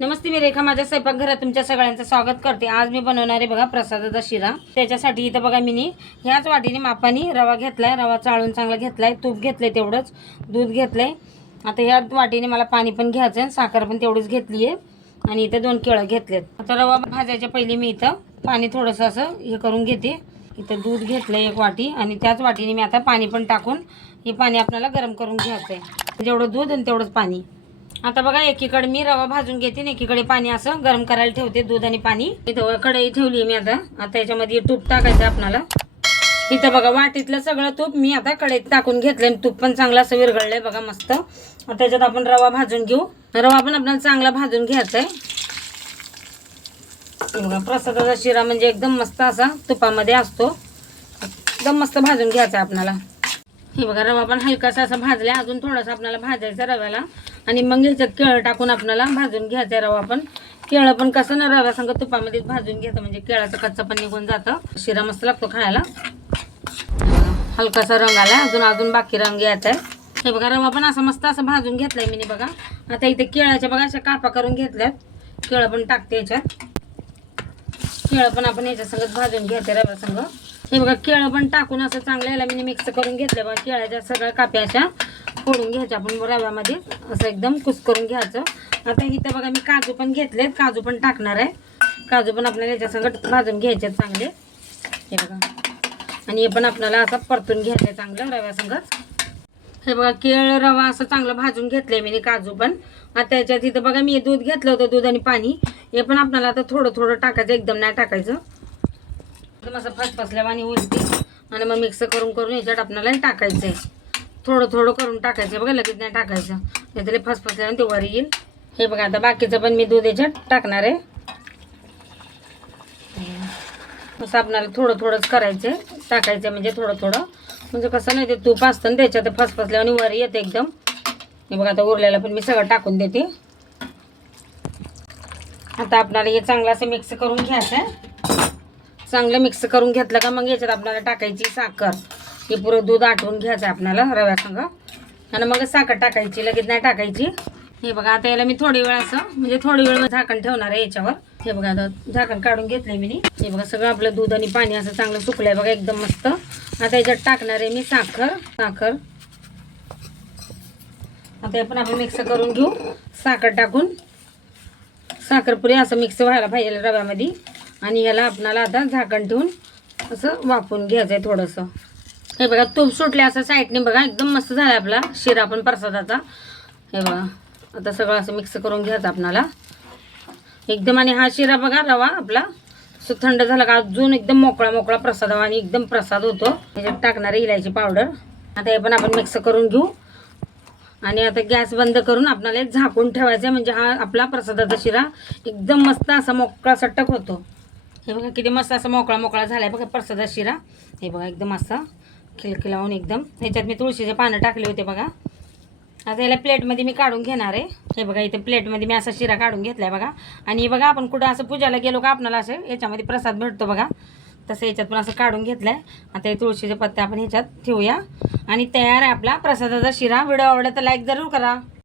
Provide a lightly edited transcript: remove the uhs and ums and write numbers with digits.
नमस्ते, मी रेखा माझ्या स्वयंपाकघरात तुमच्या सगळ्यांचं स्वागत करते। आज मी बनवणार आहे बघा प्रसादाचा शिरा। त्याच्यासाठी इथं बघा मी ह्याच वाटीने मापाने रवा घेतलाय, रवा चाळून चांगला घेतलाय, तूप घेतलंय, तेवढंच दूध घेतलंय। आता ह्या वाटीने मला पाणी पण घ्यायचं आहे, साखर पण तेवढीच घेतली आहे आणि इथं 2 केळं घेतलेत। आता रवा भाजायच्या पहिले मी इथं पाणी थोडंसं असं हे करून घेते। इथं दूध घेतलंय 1 वाटी आणि त्याच वाटीने मी आता पाणी पण टाकून हे पाणी आपल्याला गरम करून घ्यायचं आहे। जेवढं दूध आणि तेवढंच पाणी। आता बघा एकीकडे मी रवा भाजून घेते आणि एकीकडे पाणी असं गरम करायला ठेवते, दूध आणि पाणी। इथं कढई ठेवली मी आता याच्यामध्ये तूप टाकायचं आपल्याला। इथं बघा वाटीतलं सगळं तूप मी आता कढईत टाकून घेतलंय, तूप पण चांगलं असं विरघळलंय बघा मस्त। त्याच्यात आपण रवा भाजून घेऊ, रवा पण आपल्याला चांगला भाजून घ्यायचा आहे। बघा प्रसादाचा शिरा म्हणजे एकदम मस्त असा तुपामध्ये असतो, एकदम मस्त भाजून घ्यायचा आपल्याला। हे बघा रवा पण हलकासा असा भाजला, अजून थोडासा आपल्याला भाजायचा रव्याला आणि मग ह्याच्यात केळं टाकून आपल्याला भाजून घ्यायचं रवा पण। केळं पण कसं ना रवा संग तुपामध्येच भाजून घ्यायचं म्हणजे केळाचं कच्चं पण निघून जातं, शिरा मस्त लागतो खायला। हलकासा रंग आला, अजून बाकी रंग घ्यायचा आहे। हे बघा रवा पण असं मस्त असं भाजून घेतलाय मी बघा। आता इथे केळाच्या बघा अशा कापा करून घेतल्यात, केळं पण टाकते याच्यात। केळं पण आपण याच्या संगत भाजून घ्यायचे रवा संग। हे बघा केळं पण टाकून असं चांगलं याला मी मिक्स करून घेतलं बघा। केळाच्या सगळ्या काप्या अशा फोडून घ्यायच्या आपण रव्यामध्ये, असं एकदम कुस करून घ्यायचं। आता इथं बघा मी काजू पण घेतलेत, काजू पण टाकणार आहे। काजू पण आपल्याला याच्या संगत भाजून घ्यायचे चांगले, हे बघा। आणि हे पण आपल्याला असं परतून घ्यायचं चांगलं रव्या संगत। हे बघा केळ रवा असं चांगलं भाजून घेतलंय मी, काजू पण। आता याच्यात इथं बघा मी दूध घेतलं होतं, दूध आणि पाणी हे पण आपल्याला आता थोडं थोडं टाकायचं, एकदम नाही टाकायचं। एकदम असं फसफसल्यावानी होईल ते आणि मग मिक्स करून करून याच्यात आपल्याला टाकायचं आहे। थोडं थोडं करून टाकायचं बघा, लगेच नाही टाकायचं, नाहीतर फसफसल्याने ते वर येईल। हे बघा आता बाकीचं पण मी दूध याच्यात टाकणार आहे। असं आपल्याला थोडं थोडंच करायचं, टाकायचं म्हणजे थोडं थोडं, म्हणजे कसं नाही ते तूप असतं ना त्याच्यात फसफसल्याने वर येते एकदम। हे बघा आता उरलेलं पण मी सगळं टाकून देते। आता आपल्याला हे चांगलं असं मिक्स करून घ्यायचं। चांगलं मिक्स करून घेतलं का मग याच्यात आपल्याला टाकायची साखर। हे पुरं दूध आटवून घ्यायचं आपल्याला रव्यासंग आणि मग साखर टाकायची, लगेच नाही टाकायची। हे बघा आता याला मी थोडी वेळ असं म्हणजे थोडी वेळ झाकण ठेवणार आहे याच्यावर। हे बघा आता झाकण काढून घेतलंय मी। हे बघा सगळं आपलं दूध आणि पाणी असं चांगलं सुकलंय बघा एकदम मस्त। आता याच्यात टाकणार आहे मी साखर। आता हे पण आपण मिक्स करून घेऊ, साखर टाकून। साखर पुरे असं मिक्स व्हायला पाहिजे रव्यामध्ये आणि याला आपल्याला आता झाकण ठेवून असं वाफवून घ्यायचं आहे थोडंसं। हे बघा तूप सुटले असं साईडने बघा, एकदम मस्त झाला आपला शिरा पण प्रसादाचा। हे बघा आता सगळं असं मिक्स करून घ्यायचं आपल्याला एकदम। आणि हा शिरा बघा रवा आपला असं थंड झाला का अजून एकदम मोकळा मोकळा प्रसादा आणि एकदम प्रसाद होतो। ह्याच्यात टाकणार आहे इलायची पावडर। आता हे पण आपण मिक्स करून घेऊ आणि आता गॅस बंद करून आपल्याला झाकून ठेवायचं, म्हणजे हा आपला प्रसादाचा शिरा एकदम मस्त असा मोकळा सटक होतो। हे बघा किती मस्त असं मोकळा मोकळा झालाय बघा प्रसादाचा शिरा। हे बघा एकदम असा खिलखिलावून एकदम। ह्याच्यात मी तुळशीचे पानं टाकले होते बघा। आता याला प्लेटमध्ये मी काढून घेणार आहे। हे बघा इथे प्लेटमध्ये मी असा शिरा काढून घेतलाय बघा। आणि बघा आपण कुठं असं पूजाला गेलो का आपल्याला असं याच्यामध्ये प्रसाद भेटतो बघा, तसं याच्यात पण असं काढून घेतलाय। आता हे तुळशीचे पत्ते आपण ह्याच्यात ठेवूया आणि तयार आहे आपला प्रसादाचा शिरा। व्हिडिओ आवडला तर लाईक जरूर करा।